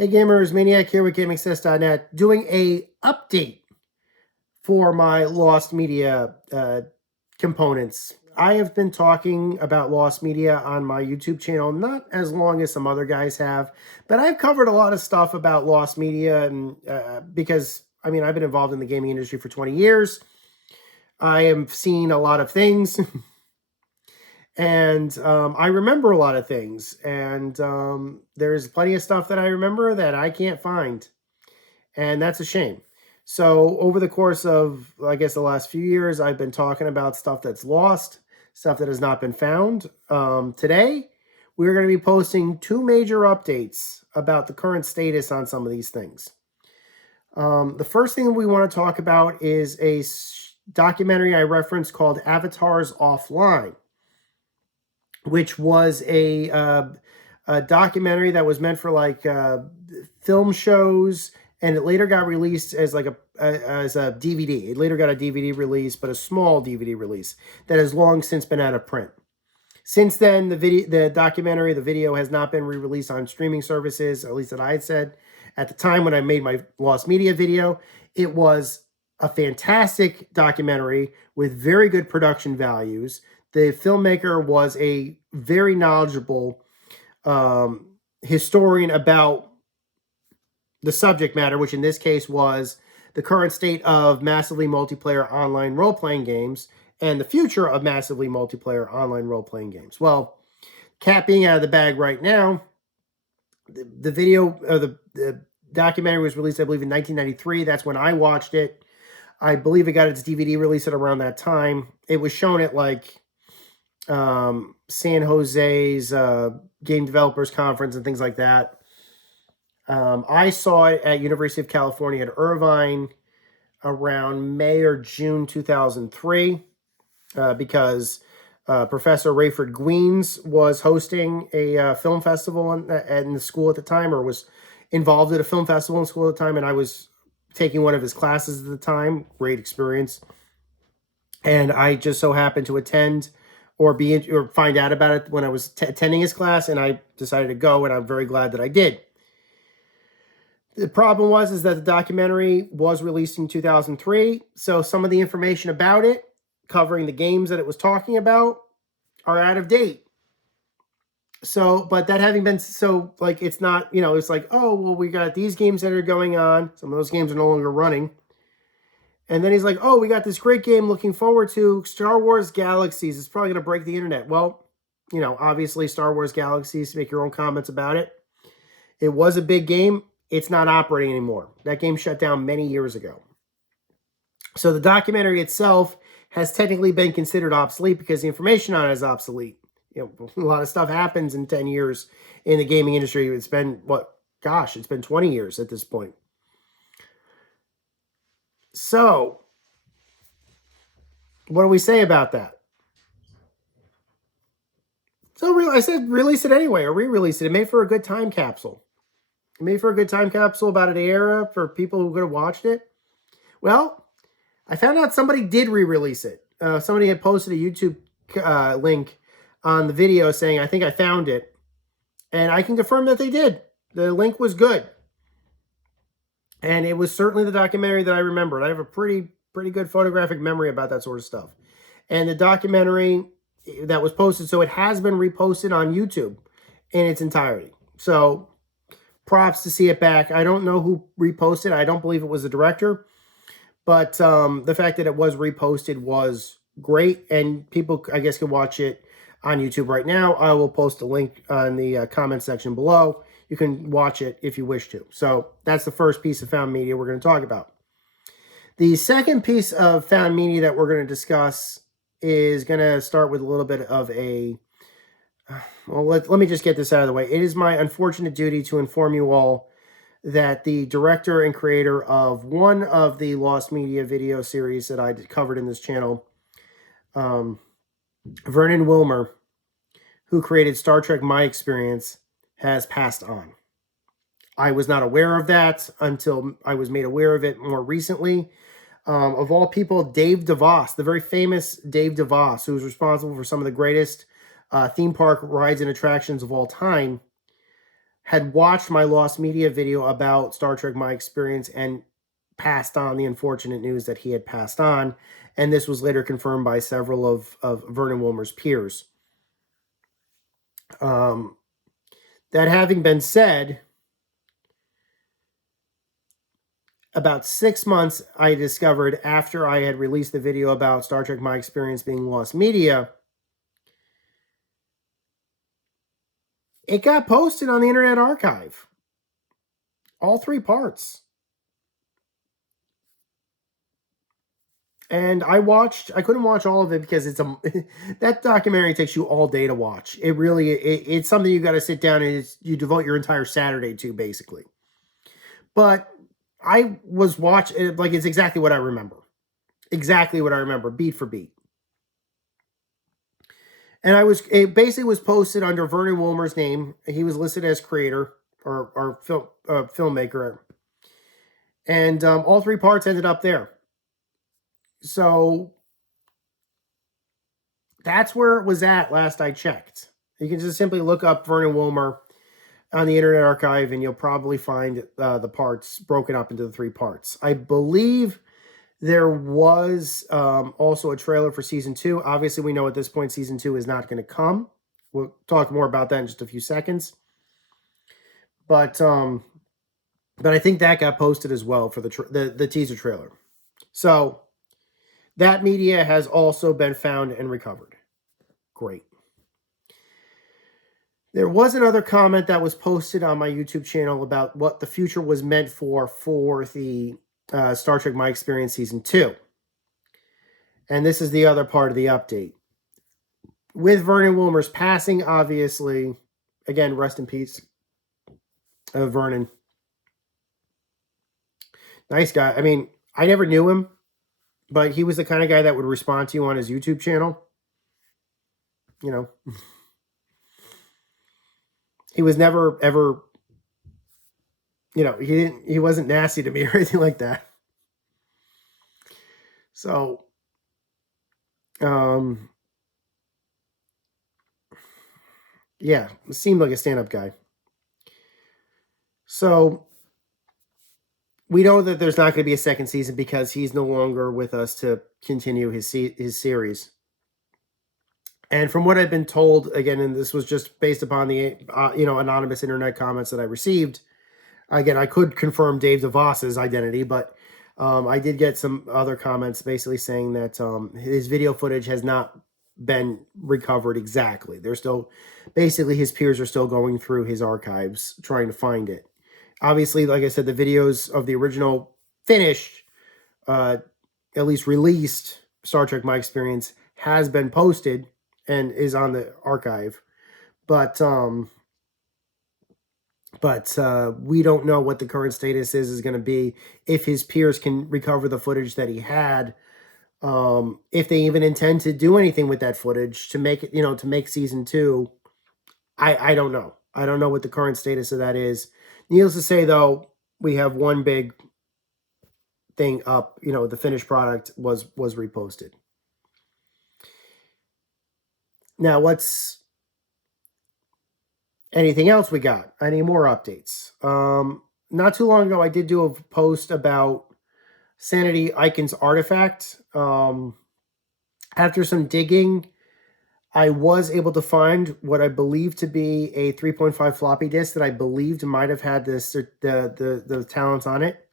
Hey gamers, Maniac here with GamingSys.net, doing a update for my Lost Media components. I have been talking about Lost Media on my YouTube channel, not as long as some other guys have, but I've covered a lot of stuff about Lost Media, and because, I mean, I've been involved in the gaming industry for 20 years. I have seen a lot of things. And I remember a lot of things, and there's plenty of stuff that I remember that I can't find, and that's a shame. So over the course of, I guess, the last few years, I've been talking about stuff that's lost, stuff that has not been found. Today, we're going to be posting two major updates about the current status on some of these things. The first thing we want to talk about is a documentary I referenced called Avatars Offline, which was a documentary that was meant for like film shows, and it later got released as like a DVD. It later got a DVD release, but a small DVD release that has long since been out of print. Since then, the video has not been re-released on streaming services, at least that I had said. At the time when I made my Lost Media video, it was a fantastic documentary with very good production values. The filmmaker was a very knowledgeable historian about the subject matter, which in this case was the current state of massively multiplayer online role-playing games and the future of massively multiplayer online role-playing games. Well, cat being out of the bag right now, the video, the documentary was released, I believe, in 1993. That's when I watched it. I believe it got its DVD release at around that time. It was shown at like San Jose's Game Developers Conference and things like that. I saw it at University of California at Irvine around May or June 2003 because Professor Rayford Gweens was hosting a film festival in the school at the time, or was involved at a film festival in school at the time, and I was taking one of his classes at the time. Great experience. And I just so happened to attend or find out about it when I was attending his class, and I decided to go, and I'm very glad that I did. The problem is that the documentary was released in 2003, so some of the information about it, covering the games that it was talking about, are out of date. So, but that having been so, like, it's not, it's like, oh, well, we got these games that are going on. Some of those games are no longer running. And then he's like, oh, we got this great game looking forward to, Star Wars Galaxies. It's probably going to break the internet. Well, obviously Star Wars Galaxies, make your own comments about it. It was a big game. It's not operating anymore. That game shut down many years ago. So the documentary itself has technically been considered obsolete because the information on it is obsolete. A lot of stuff happens in 10 years in the gaming industry. It's been, it's been 20 years at this point. So, what do we say about that? So I said release it anyway, or re-release it. It made for a good time capsule. It made for a good time capsule about an era for people who could have watched it. Well, I found out somebody did re-release it. Somebody had posted a YouTube link on the video saying, I think I found it. And I can confirm that they did. The link was good. And it was certainly the documentary that I remembered. I have a pretty good photographic memory about that sort of stuff. And the documentary that was posted, so it has been reposted on YouTube in its entirety. So props to see it back. I don't know who reposted. I don't believe it was the director. But the fact that it was reposted was great. And people, I guess, can watch it on YouTube right now. I will post a link on the comment section below. You can watch it if you wish to. So that's the first piece of found media we're going to talk about. The second piece of found media that we're going to discuss is going to start with a little bit of a... Well, let me just get this out of the way. It is my unfortunate duty to inform you all that the director and creator of one of the Lost Media video series that I covered in this channel, Vernon Wilmer, who created Star Trek My Experience, has passed on. I was not aware of that until I was made aware of it more recently. Of all people, Dave DeVos, the very famous Dave DeVos, who was responsible for some of the greatest theme park rides and attractions of all time, had watched my Lost Media video about Star Trek My Experience and passed on the unfortunate news that he had passed on. And this was later confirmed by several of Vernon Wilmer's peers. That having been said, about 6 months, I discovered after I had released the video about Star Trek My Experience being Lost Media, it got posted on the Internet Archive. All 3 parts. And I couldn't watch all of it because that documentary takes you all day to watch. It really, it's something you got to sit down and you devote your entire Saturday to, basically. But I was watching, like, it's exactly what I remember. Exactly what I remember, beat for beat. And it basically was posted under Vernon Wilmer's name. He was listed as creator or filmmaker. And all 3 parts ended up there. So that's where it was at last I checked. You can just simply look up Vernon Wilmer on the Internet Archive, and you'll probably find the parts broken up into the 3 parts. I believe there was also a trailer for season 2. Obviously, we know at this point season 2 is not going to come. We'll talk more about that in just a few seconds. But I think that got posted as well for the teaser trailer. So that media has also been found and recovered. Great. There was another comment that was posted on my YouTube channel about what the future was meant for the Star Trek My Experience Season 2. And this is the other part of the update. With Vernon Wilmer's passing, obviously, again, rest in peace, Vernon. Nice guy. I mean, I never knew him, but he was the kind of guy that would respond to you on his YouTube channel. You know. He was never, ever, you know, he wasn't nasty to me or anything like that. So, yeah, seemed like a stand-up guy. So, we know that there's not going to be a second season because he's no longer with us to continue his series. And from what I've been told, again, and this was just based upon the anonymous internet comments that I received. Again, I could confirm Dave DeVos's identity, but I did get some other comments basically saying that his video footage has not been recovered exactly. They're still, basically his peers are still going through his archives trying to find it. Obviously, like I said, the videos of the original finished, at least released Star Trek My Experience has been posted and is on the archive, but we don't know what the current status is going to be, if his peers can recover the footage that he had, if they even intend to do anything with that footage to make it, to make season 2. I don't know. I don't know what the current status of that is. Needless to say, though, we have one big thing up. The finished product was reposted. Now, what's anything else we got? Any more updates? Not too long ago, I did do a post about Sanity Icon's artifact. After some digging, I was able to find what I believe to be a 3.5 floppy disk that I believed might have had the talents on it.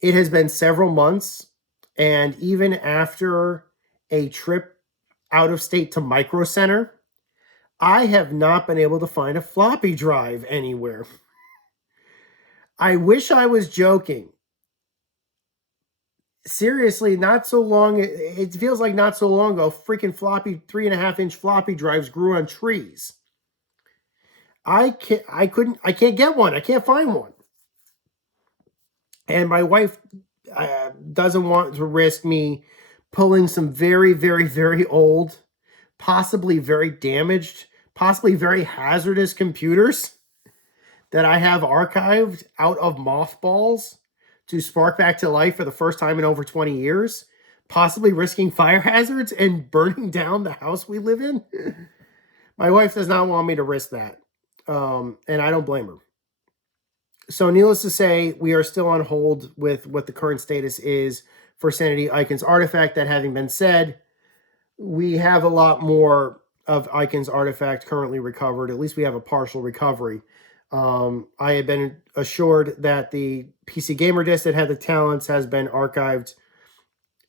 It has been several months, and even after a trip out of state to Micro Center, I have not been able to find a floppy drive anywhere. I wish I was joking. Seriously, not so long, it feels like not so long ago, freaking floppy 3.5-inch floppy drives grew on trees. I can't get one. I can't find one. And my wife doesn't want to risk me pulling some very, very, very old, possibly very damaged, possibly very hazardous computers that I have archived out of mothballs to spark back to life for the first time in over 20 years, possibly risking fire hazards and burning down the house we live in. My wife does not want me to risk that, and I don't blame her. So needless to say, we are still on hold with what the current status is for Sanity Icons Artifact. That having been said, we have a lot more of Icons Artifact currently recovered. At least we have a partial recovery. I have been assured that the PC Gamer Disc that had the talents has been archived.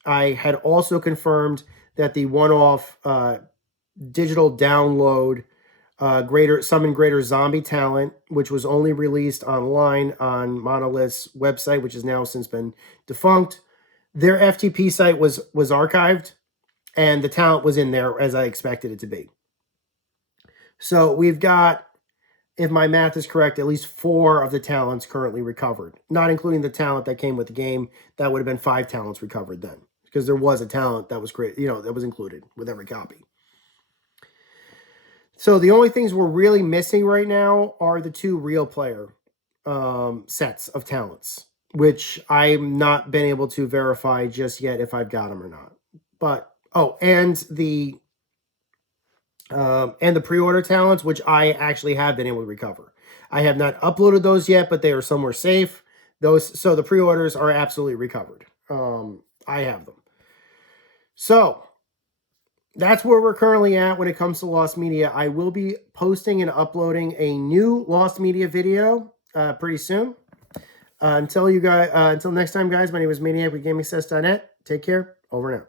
I had also confirmed that the one-off digital download Summon Greater Zombie talent, which was only released online on Monolith's website, which has now since been defunct. Their FTP site was archived, and the talent was in there as I expected it to be. So we've got, if my math is correct, at least 4 of the talents currently recovered, not including the talent that came with the game. That would have been 5 talents recovered then, because there was a talent that was that was included with every copy. So the only things we're really missing right now are the 2 real player sets of talents, which I've not been able to verify just yet if I've got them or not. But and the pre-order talents, which I actually have been able to recover. I have not uploaded those yet, but they are somewhere safe. So the pre-orders are absolutely recovered. I have them. So that's where we're currently at when it comes to Lost Media. I will be posting and uploading a new Lost Media video pretty soon. Until next time, guys, my name is Maniac with GamingSess.net. Take care. Over now.